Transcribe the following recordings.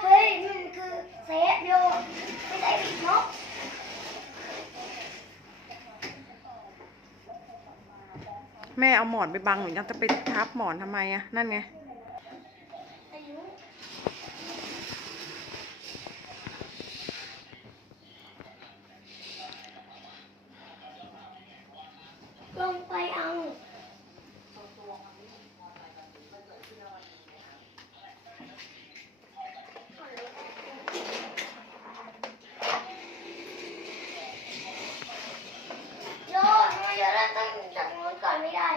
เฮ้ยมันคือเซฟโยแม่เอาหมอนไปบังหนูยังจะไปทับหมอนทำไมอะนั่นไง ริ่มต้นจากนู้นก่อนไม่ได้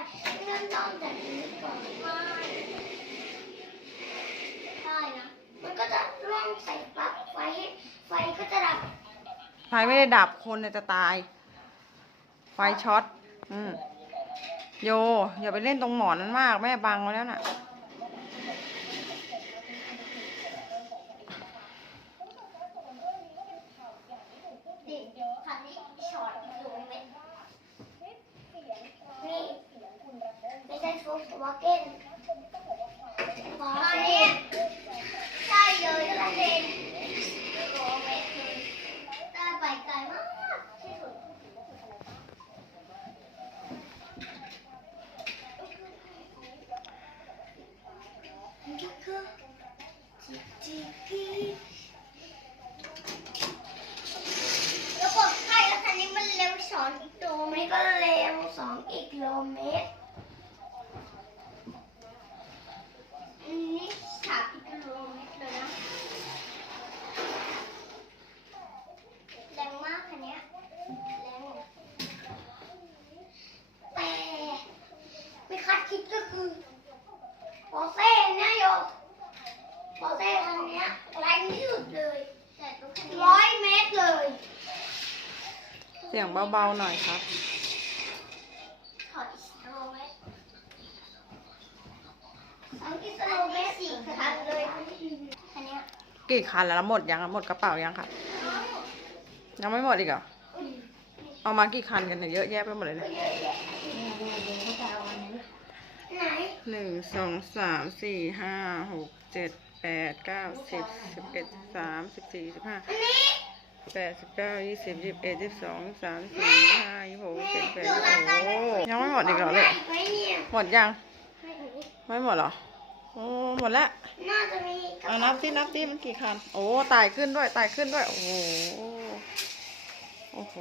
เริ่มต้นจากนี้ก่อนไม่ได้นะมันก็จะร่วงใส่ปลั๊กไฟให้ไฟก็จะดับไฟไม่ได้ดับคนเนี่ยจะตาย ไฟช็อตอืมโยอย่าไปเล่นตรงหมอนนั้นมากแม่บังไว้แล้วน่ะ ดิคันนี้ช็อตอยู่เม็ดนี่ไม่ใช่โฟล์ วาเก้นฟอร์เรนใช่เลยกระเด็นโอ้เม็ดเลยตาไปไกลมากที่สุดจิกกี้แล้วกดใกล้แล้วคันนี้มันเร็วสองอีกโลเมตรก็เร็วสองอีกโลเมตรอันนี้สามอีกโลเมตรเลยนะแรงมากคันเนี้ยแรงแต่ไม่คาดคิดก็คือ ปอร์เซ่เนี่ยโยปอร์เซ่คันเนี้ยแรงที่สุดเลยร้อยเมตรเลย เสียงเบาๆหน่อยครับ ถอยสโลเมตรสองกิโลเมตรสี่คันเลยคันเนี้ยกี่คันแล้วหมดยังหมดกระเป๋ายังครับยังไม่หมดอีกเหรอ เอามากี่คันกันเนี่ยเยอะแยะไปหมดเลยเนี่ย เยอะแยะไหนึ่งสองสามสี่ห้าหกเจ็ดแปดเก้าสิบสิบเอ็ดสามสิบสี่สิบห้าแปดสิบเก้ายี่สิบยี่สิบเอ็ดยี่สิบสองสามสี่ห้ายี่หกเจ็ดแปดโอ้ยังไม่หมดอีกเหรอลูกไม่เนี่ยหมดยัง ไม่หมดเหรอ โอ้หมดแล้วน่าจะมีเอานับที่นับที่มันกี่คัน โอ้ตายขึ้นด้วยตายขึ้นด้วย โอ้โหโอ้โห